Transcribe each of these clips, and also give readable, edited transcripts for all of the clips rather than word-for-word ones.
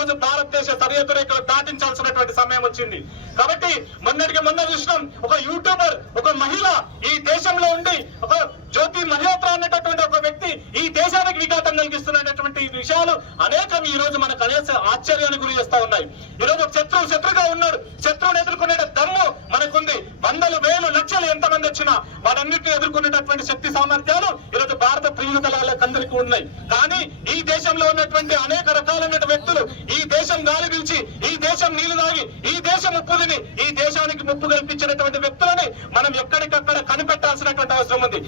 రోజు భారతదేశ సరిహద్దు రేఖలు దాటించాల్సినటువంటి సమయం వచ్చింది. కాబట్టి మొన్నటికి మొన్న చూసినాం, ఒక యూట్యూబర్, ఒక మహిళ ఈ దేశంలో ఉండి, ఒక జ్యోతి మల్హోత్రా అనేటటువంటి ఒక వ్యక్తి ఈ దేశానికి విఘాతం కలిగిస్తున్నటువంటి విషయాలు అనేకం ఈ రోజు మనకు అనేక ఆశ్చర్యానికి గురి చేస్తా ఉన్నాయి. ఈ రోజు ఒక శత్రుగా ఉన్నాడు, శత్రువుని ఎదుర్కొనే దమ్ము మనకుంది. వందలు వేలు లక్షలు ఎంతమంది వచ్చినా వాటన్నిటిని ఎదుర్కొనేటటువంటి శక్తి సామర్థ్యాలు ఈరోజు భారత త్రివిధ దళాలకు అందరికీ ఉన్నాయి. కానీ ఈ దేశంలో ఉన్నటువంటి అనేక రకాలైన వ్యక్తులు ఈ దేశం గాలి పీల్చి, ఈ దేశం నీళ్లు తాగి, ఈ దేశం ఉప్పుదిని, ఈ దేశానికి ముప్పు కల్పించినటువంటి వ్యక్తులని మనం ఎక్కడికక్కడ కనిపెట్టాల్సినటువంటి అవసరం ఉంది.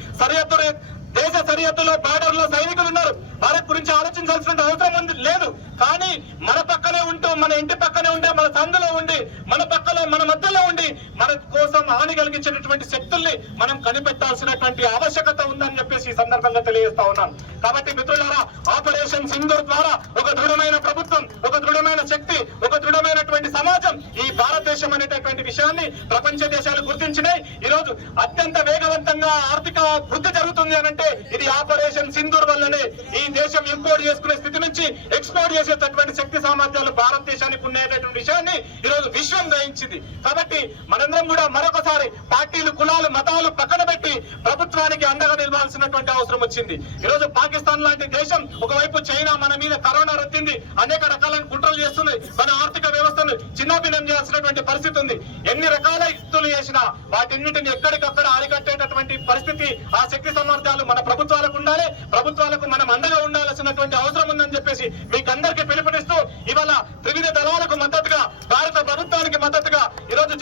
దేశ సరిహద్దులో బార్డర్ లో సైనికులు ఉన్నారు, వాళ్ళ గురించి ఆలోచించాల్సిన అవసరం లేదు. కానీ మన పక్కనే ఉంటూ, మన ఇంటి పక్కనే ఉండే, మన సందులో ఉండి, మన పక్కలో, మన మధ్యలో ఉండి మన కోసం హాని కలిగించేటటువంటి శక్తుల్ని మనం కనిపెట్టాల్సినటువంటి ఆవశ్యకత ఉందని చెప్పేసి ఈ సందర్భంగా తెలియజేస్తా ఉన్నాను. కాబట్టి మిత్రులారా, ఆపరేషన్ సింధూర్ ద్వారా ఒక దృఢమైన ప్రభుత్వం, ఒక దృఢమైన శక్తి, ఒక దృఢమైనటువంటి సమాజం ఈ భారతదేశం అనేటటువంటి విషయాన్ని ప్రపంచ దేశాలు గుర్తించినాయి. ఈ రోజు అత్యంత వేగవంతంగా ఆర్థిక వృద్ధి జరుగుతుంది అనంటే ఇది ఆపరేషన్ సింధూర్ వల్లనే. ఈ దేశం ఇంపోర్ట్ చేసుకునే స్థితి నుంచి ఎక్స్పోర్ట్ చేసేటటువంటి శక్తి సామర్థ్యాలు భారతదేశానికి ఉండేటటువంటి విషయాన్ని ఈ రోజు విశ్వం గ్రహించింది. కాబట్టి మనందరం కూడా మరొకసారి పార్టీలు, కులాలు, మతాలు పక్కన పెట్టి ప్రభుత్వానికి అండగా నిలవాల్సినటువంటి అవసరం వచ్చింది. ఈ రోజు పాకిస్తాన్ లాంటి దేశం, ఒకవైపు చైనా మన మీద కరోనా రొత్తింది, అనేక రకాలైన కుట్రలు చేస్తుంది, మన ఆర్థిక వ్యవస్థను చిన్నాభిన్నం చేయాల్సినటువంటి పరిస్థితి ఉంది. ఎన్ని రకాల యుక్తులు చేసినా వాటిన్నింటిని ఎక్కడికక్కడ అరికట్టేటటువంటి పరిస్థితి, ఆ శక్తి సామర్థ్యాలు మన ప్రభుత్వాలకు ఉండాలి. ప్రభుత్వాలకు మనం అండగా ఉండాల్సినటువంటి అవసరం ఉందని చెప్పేసి మీకందరికీ పిలుపునిస్తూ, ఇవాళ త్రివిధ దళాలకు మద్దతుగా, భారత ప్రభుత్వానికి మద్దతుగా ఈరోజు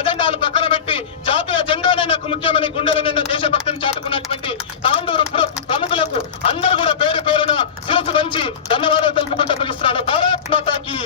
ఎజెండాలు పక్కన పెట్టి జాతీయ జెండానే నాకు ముఖ్యమని గుండెల నిండా దేశభక్తిని చాటుకున్నటువంటి తాండూరు ప్రముఖులకు అందరూ కూడా పేరు పేరున శిరస్సు వంచి ధన్యవాదాలు తెలుపుకుంటూ ముగిస్తున్నాను. భారత్ మాతాకి.